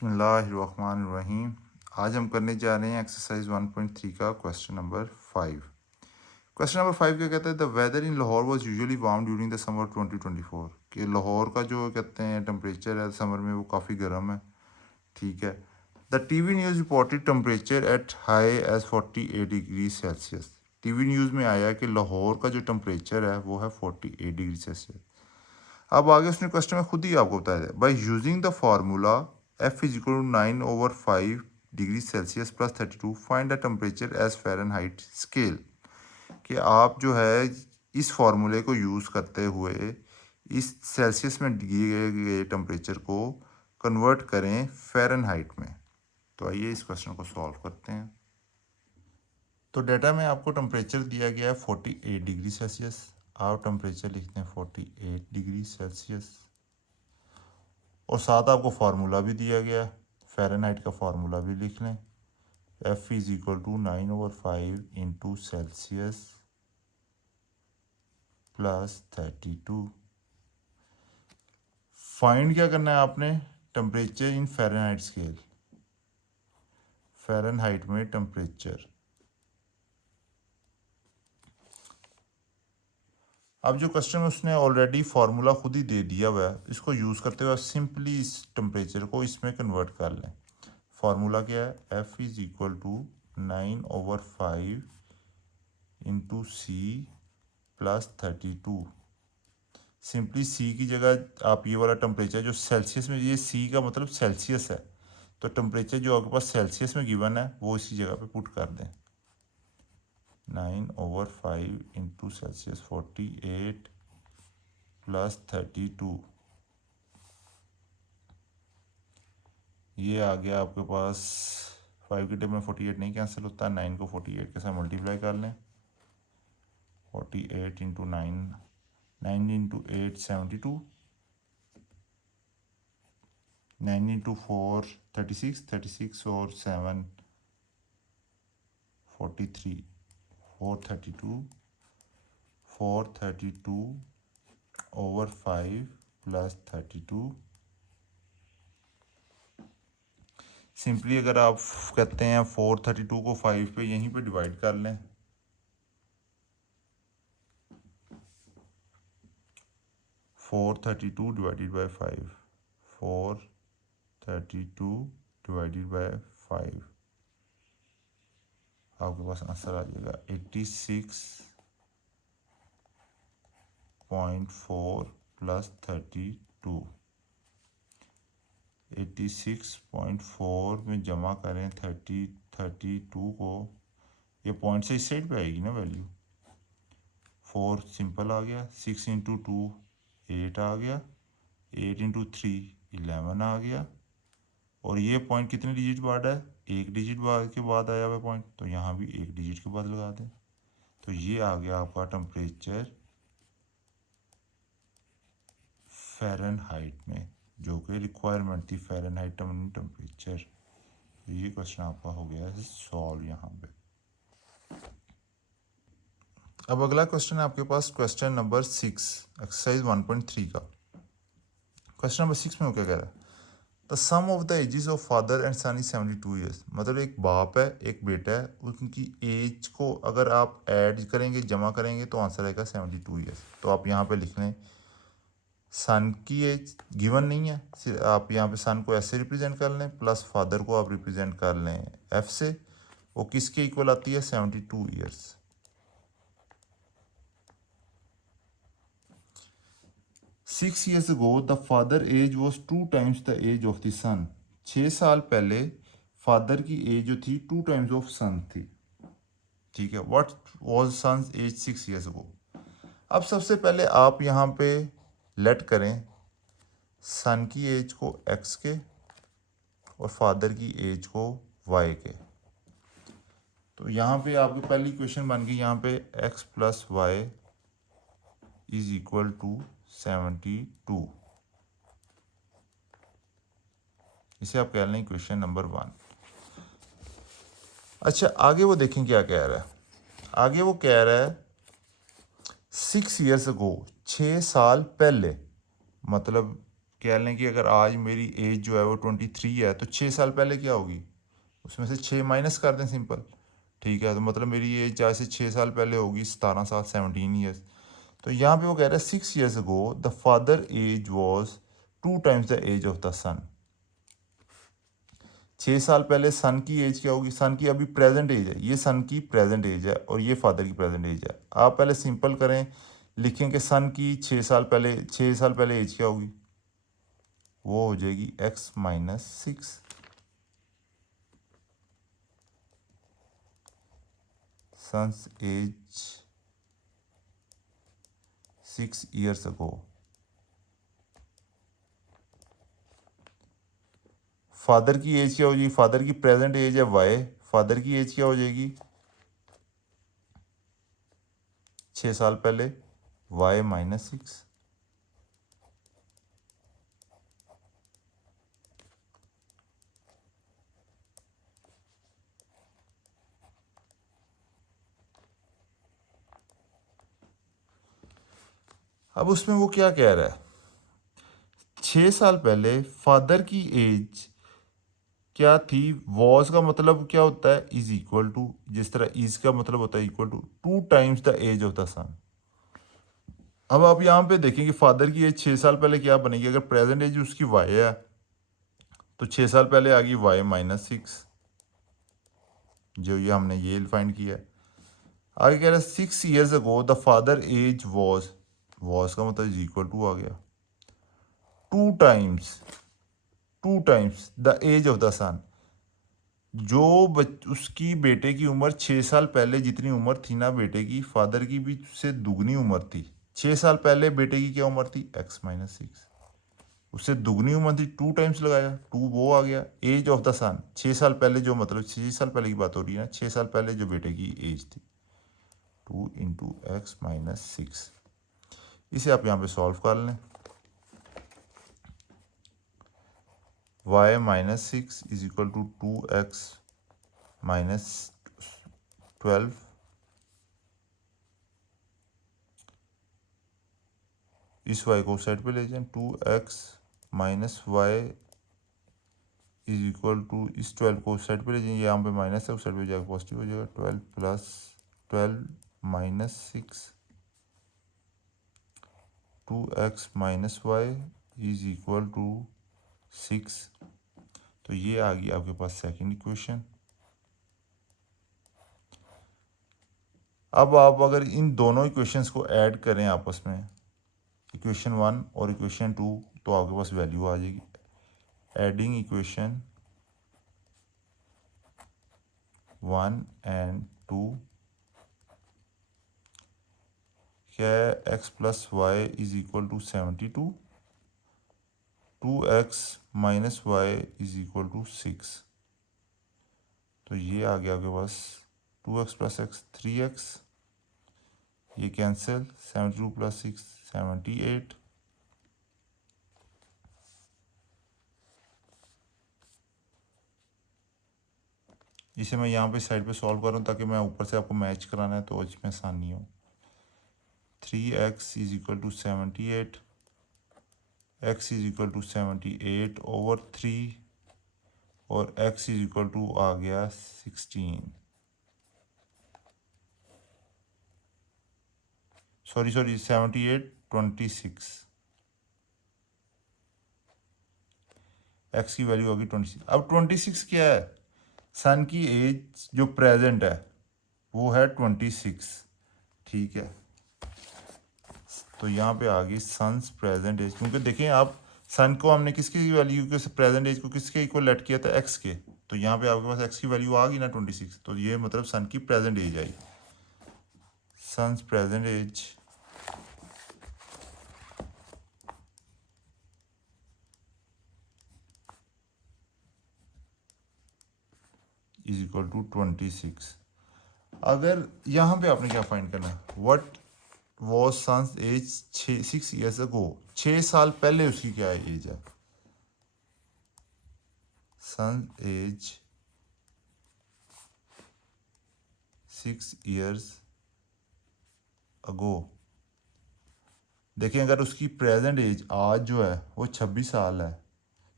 बिस्मिल्लाहिर्रहमानिर्रहीम। आज हम करने जा रहे हैं एक्सरसाइज 1.3 का क्वेश्चन नंबर 5। क्वेश्चन नंबर 5 क्या कहता है, the weather in Lahore was usually warm during the summer 2024। कि लाहौर का जो कहते हैं टेम्परेचर है समर में वो काफ़ी गर्म है। ठीक है। The TV news reported temperature at high as 48 degree Celsius. TV news में आया कि लाहौर का जो टेम्परेचर है वो है 48 डिग्री सेल्सियस। अब आगे उसने क्वेश्चन में खुद ही आपको बताया है, by using the formula F is equal to 9/5 degree Celsius plus 32 find the temperature as Fahrenheit scale. कि आप जो है इस फार्मूले को यूज़ करते हुए इस सेल्सियस में दिए गए टेम्परेचर को कन्वर्ट करें फ़ारेनहाइट में। तो आइए इस क्वेश्चन को सॉल्व करते हैं। तो डेटा में आपको टेम्परेचर दिया गया है 48 डिग्री सेल्सियस। आप टेम्परेचर लिखते हैं 48 डिग्री सेल्सियस और साथ आपको फार्मूला भी दिया गया है, फ़ारेनहाइट का फार्मूला भी लिख लें। F is equal to 9/5 into Celsius plus 32। Find क्या करना है आपने, temperature in Fahrenheit scale, Fahrenheit में टेम्परेचर। अब जो क्वेश्चन में उसने ऑलरेडी फार्मूला खुद ही दे दिया हुआ है, इसको यूज़ करते हुए सिंपली इस टेम्परेचर को इसमें कन्वर्ट कर लें। फार्मूला क्या है, F is equal to 9/5 into C plus 32। Simply C की जगह आप ये वाला टेम्परेचर जो सेल्सियस में, ये सी का मतलब सेल्सियस है, तो टेम्परेचर जो आपके पास सेल्सियस में गिवन है वो इसी जगह पे पुट कर दें। 9/5 इंटू सेल्सियस 48 प्लस 32। ये आ गया आपके पास, 5 के टेबल में 48 नहीं कैंसिल होता, 9 को 48 के साथ मल्टीप्लाई कर लें। 48 इंटू 9, 9 इंटू 8 72, 9 इंटू 4 36, 36 और 7 43, 432, 432/5 प्लस 32। सिंपली अगर आप कहते हैं 432 को 5 पे यहीं पे डिवाइड कर लें, 432 डिवाइडेड बाय 5, 432 डिवाइडेड बाय 5, आपके पास आंसर आ जाएगा 86.4 प्लस 32। 86.4 में जमा करें 32 को, ये पॉइंट से इस साइड पे आएगी ना वैल्यू। 4 सिंपल आ गया, 6 इंटू 2 8 आ गया, 8 इंटू 3 11 आ गया, और ये पॉइंट कितने डिजिट बाद है, एक डिजिट बाद के बाद आया हुआ पॉइंट, तो यहाँ भी एक डिजिट के बाद लगा दें। तो ये आ गया आपका टेम्परेचर फ़ारेनहाइट में, जो कि रिक्वायरमेंट थी फ़ारेनहाइट टेम्परेचर। तो ये क्वेश्चन आपका हो गया है सॉल्व यहाँ पे। अब अगला क्वेश्चन है आपके पास क्वेश्चन नंबर 6 एक्सरसाइज 1.3 का। क्वेश्चन नंबर 6 में वो क्या कह रहा है, the sum of the ages of father and son is 72 years. मतलब एक बाप है एक बेटा है, उनकी एज को अगर आप ऐड करेंगे जमा करेंगे तो आंसर आएगा 72 ईयर्स। तो आप यहाँ पे लिख लें, सन की एज गिवन नहीं है, आप यहाँ पे सन को ऐसे रिप्रेजेंट कर लें, प्लस फादर को आप रिप्रेजेंट कर लें एफ से। वो किसके इक्वल आती है, 72 years. 6 years ago the father age was 2 times the age of the son। 6 साल पहले फादर की एज जो थी 2 टाइम्स ऑफ सन थी। ठीक है, what was son's age 6 years ago। अब सबसे पहले आप यहाँ पे लेट करें सन की एज को x के और फादर की एज को y के। तो यहाँ पे आपकी पहली इक्वेशन बन गई, यहाँ पे x plus Y is equal to 72। इसे आप कह लें इक्वेशन नंबर 1। अच्छा, आगे वो देखें क्या कह रहा है। आगे वो कह रहा है 6 years ago, 6 साल पहले, मतलब कह लें कि अगर आज मेरी एज जो है वो 23 है तो 6 साल पहले क्या होगी, उसमें से 6 माइनस कर दें सिंपल। ठीक है, तो मतलब मेरी एज चाहे से 6 साल पहले होगी 17 साल, 17 ईयर्स। तो यहाँ पे वो कह रहा है 6 years ago the father age was 2 times the age of the son. 6 साल पहले सन की एज क्या होगी, सन की अभी प्रेजेंट एज है, ये सन की प्रेजेंट एज है और ये फादर की प्रेजेंट एज है। आप पहले सिंपल करें, लिखें कि सन की 6 साल पहले एज क्या होगी, वो हो जाएगी x minus 6। Son's age 6 years ago। Father की एज क्या हो जाएगी, फादर की प्रेजेंट एज है y, फादर की एज क्या हो जाएगी 6 साल पहले y माइनस 6। अब उसमें वो क्या कह रहा है, 6 साल पहले फादर की एज क्या थी, वॉज का मतलब क्या होता है इज इक्वल टू, जिस तरह इज का मतलब होता है equal to 2 times the age of the son. अब आप यहाँ पे देखें कि फादर की एज 6 साल पहले क्या बनेगी, अगर प्रेजेंट एज उसकी वाई है तो 6 साल पहले आ गई वाई माइनस 6, जो ये हमने ये फाइंड किया है। आगे कह रहा है 6 years ago the father age was का मतलब इज इक्वल टू आ गया 2 times the age of the son. जो उसकी बेटे की उम्र 6 साल पहले जितनी उम्र थी ना बेटे की, फादर की भी उससे दुगनी उम्र थी। 6 साल पहले बेटे की क्या उम्र थी, x माइनस 6, उससे दुगनी उम्र थी, 2 टाइम्स लगाया, 2 वो आ गया। एज ऑफ द सन 6 साल पहले, जो मतलब 6 साल पहले की बात हो रही है ना, 6 साल पहले जो बेटे की एज थी, 2 इंटू एक्स माइनस 6। इसे आप यहाँ पे सॉल्व कर लें, y minus 6 is equal to 2x minus 12। इस y को साइड पे ले जाएं, 2x minus Y is equal to, इस 12 को साइड पे ले जाएंगे, यहाँ पे माइनस है, उस साइड पे जाएगा पॉजिटिव हो जाएगा, 12 plus 12 minus 6, 2x minus Y is equal to 6। तो ये आ गई आपके पास सेकंड इक्वेशन। अब आप अगर इन दोनों इक्वेशंस को ऐड करें आपस में, इक्वेशन 1 और इक्वेशन 2, तो आपके पास वैल्यू आ जाएगी। एडिंग इक्वेशन 1 एंड 2, क्या है, x plus Y is equal to 72, 2x minus Y is equal to 6। तो ये आ गया आपके पास 2x प्लस एक्स 3x, ये कैंसिल, 72 प्लस 6 78। इसे मैं यहाँ पे साइड पे सॉल्व कर रहा हूँ ताकि मैं ऊपर से आपको मैच कराना है तो इसमें आसानी हो। 3x is equal to 78, x is equal to 78 over 3 और x इज इक्वल टू आ गया 16, सॉरी 78 26, x की वैल्यू होगी 26। अब 26 क्या है, सन की एज जो प्रेजेंट है वो है 26। ठीक है, तो यहाँ पे आ गई सन्स प्रेजेंट एज, क्योंकि देखें आप सन को हमने किसकी वैल्यू के प्रेजेंट एज को किसके इक्वल लेट किया था, एक्स के, तो यहाँ पे आपके पास एक्स की वैल्यू आ गई ना 26, तो ये मतलब सन की प्रेजेंट एज आई। Son's present age is equal to 26। अगर यहाँ पे आपने क्या फाइंड करना है, what was son's age 6 years ago, 6 साल पहले उसकी क्या एज है, सन एज 6 years ago देखिए अगर उसकी प्रेजेंट एज आज जो है वो 26 साल है,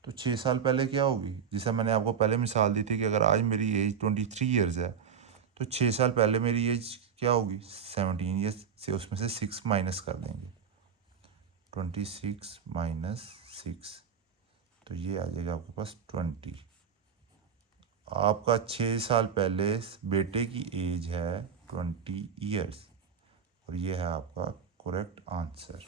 तो 6 साल पहले क्या होगी? जैसे मैंने आपको पहले मिसाल दी थी कि अगर आज मेरी एज 23 ईयर्स है, तो 6 साल पहले मेरी एज क्या होगी? 17 ईयर्स से उसमें से 6 माइनस कर देंगे, 26 माइनस 6, तो ये आ जाएगा आपके पास 20। आपका 6 साल पहले बेटे की एज है 20 ईयर्स, और ये है आपका करेक्ट आंसर।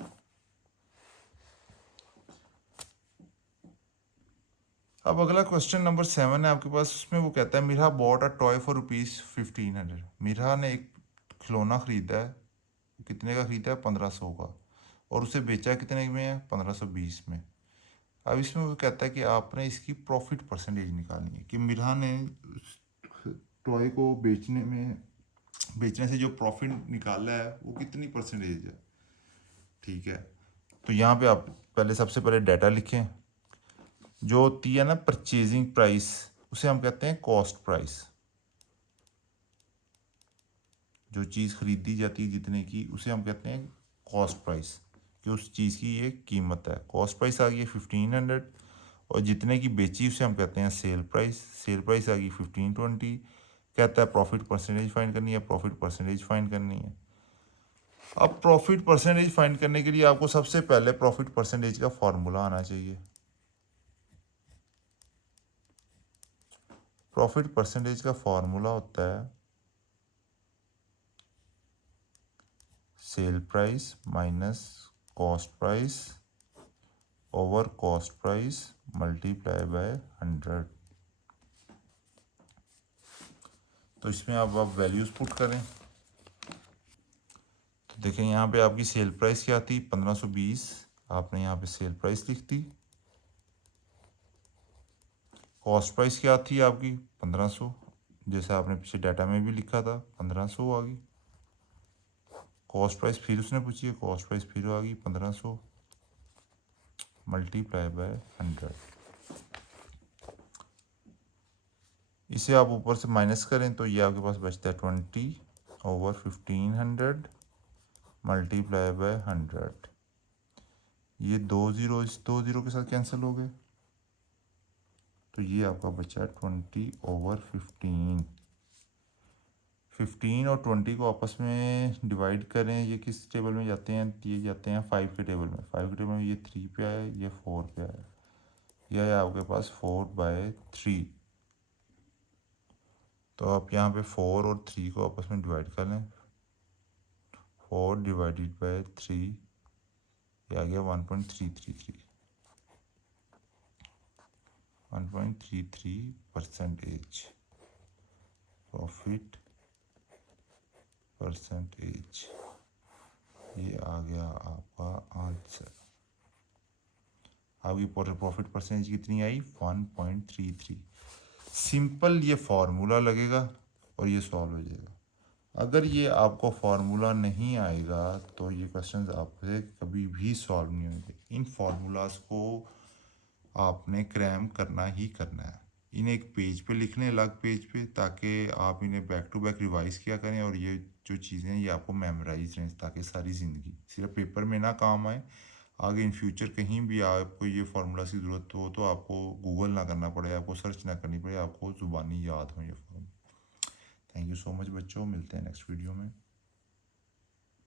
अब अगला क्वेश्चन नंबर 7 है आपके पास। उसमें वो कहता है Mirha bought a toy for ₹1500। Mirha ने एक खिलौना खरीदा है, कितने का खरीदा है? 1500 का, और उसे बेचा कितने में है? 1520 में। अब इसमें वो कहता है कि आपने इसकी प्रॉफिट परसेंटेज निकालनी है, कि मिरहा ने टॉय को बेचने से जो प्रॉफिट निकाला है वो कितनी परसेंटेज है। ठीक है, तो यहाँ पे आप पहले सबसे पहले डाटा लिखें। जो होती है ना परचेजिंग प्राइस, उसे हम कहते हैं कॉस्ट प्राइस। जो चीज़ खरीदी जाती है जितने की, उसे हम कहते हैं कॉस्ट प्राइस, कि उस चीज़ की ये कीमत है। कॉस्ट प्राइस आ गई 1500, और जितने की बेची उसे हम कहते हैं सेल प्राइस। सेल प्राइस आ गई 1520। कहता है प्रॉफिट परसेंटेज फाइंड करनी है, प्रॉफिट परसेंटेज फाइंड करनी है। अब प्रॉफिट परसेंटेज फाइंड करने के लिए आपको सबसे पहले प्रॉफिट परसेंटेज का फॉर्मूला आना चाहिए। प्रॉफिट परसेंटेज का फॉर्मूला होता है sale price minus cost price over cost price multiply by 100। तो इसमें आप वैल्यूज पुट करें, तो देखें यहाँ पे आपकी सेल प्राइस क्या थी? 1520। आपने यहाँ पे सेल प्राइस लिख दी। कॉस्ट प्राइस क्या थी आपकी? 1500, जैसे आपने पीछे डाटा में भी लिखा था, 1500 आ गई। कॉस्ट प्राइस फिर उसने पूछी है, कॉस्ट प्राइस फिर आ गई 1500 मल्टीप्लाई बाय 100। इसे आप ऊपर से माइनस करें तो ये आपके पास बचता है 20 ओवर 1500 मल्टीप्लाई बाय 100। ये 2 जीरो इस 2 जीरो के साथ कैंसिल हो गए, तो ये आपका बचा है 20 ओवर 15। 15 और 20 को आपस में डिवाइड करें, ये किस टेबल में जाते हैं? ये जाते हैं 5 के टेबल में। 5 के टेबल में ये 3 पे आया, ये 4 पे आया, यह है आपके पास 4/3। तो आप यहाँ पे 4 और 3 को आपस में डिवाइड कर लें। 4 डिवाइडेड बाय 3, ये आ गया 1.333। 1.33% प्रॉफिट परसेंटेज, ये आ गया आपका आंसर। आपकी प्रॉफिट परसेंटेज कितनी आई? 1.33। सिंपल ये फार्मूला लगेगा और ये सॉल्व हो जाएगा। अगर ये आपको फार्मूला नहीं आएगा तो ये क्वेश्चंस आपसे कभी भी सॉल्व नहीं होंगे। इन फार्मूलाज को आपने क्रैम करना ही करना है। इन्हें एक पेज पे लिख लें, अलग पेज पे, ताकि आप इन्हें बैक टू बैक रिवाइज किया करें, और ये जो चीज़ें हैं ये आपको मेमोराइज रहें, ताकि सारी ज़िंदगी सिर्फ पेपर में ना काम आए। आगे इन फ्यूचर कहीं भी आपको ये फार्मूला की ज़रूरत हो तो आपको गूगल ना करना पड़े, आपको सर्च ना करनी पड़े, आपको ज़ुबानी याद हो ये formula. Thank you so much बच्चों, मिलते हैं नेक्स्ट वीडियो में।